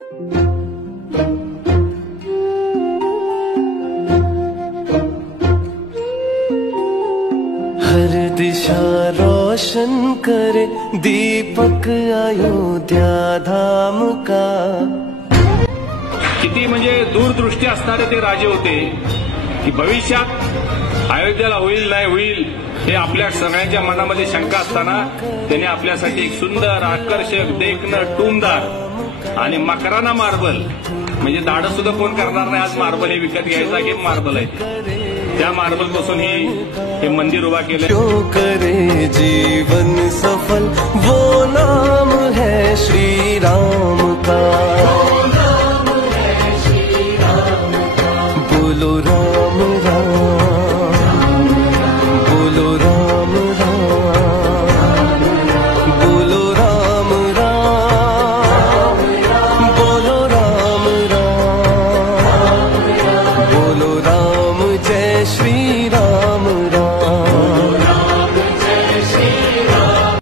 हर दिशा रोशन करे दीपक अयोध्या धाम का। किती म्हणजे दूरदृष्टी असणारे ते राजे होते की भविष्यात अयोध्येला होईल नाही होईल हे आपल्या सगळ्यांच्या मनामध्ये शंका असताना त्यांनी आपल्यासाठी एक सुंदर आकर्षक देखणं टूमदार आणि मकराना मार्बल म्हणजे दाढ सुद्धा कोण करणार नाही आज मार्बल हे विकत घ्यायचा की मार्बल आहे त्या मार्बल पासून हे मंदिर उभा केलं। जो करे जीवन सफल वो नाम है श्री राम का।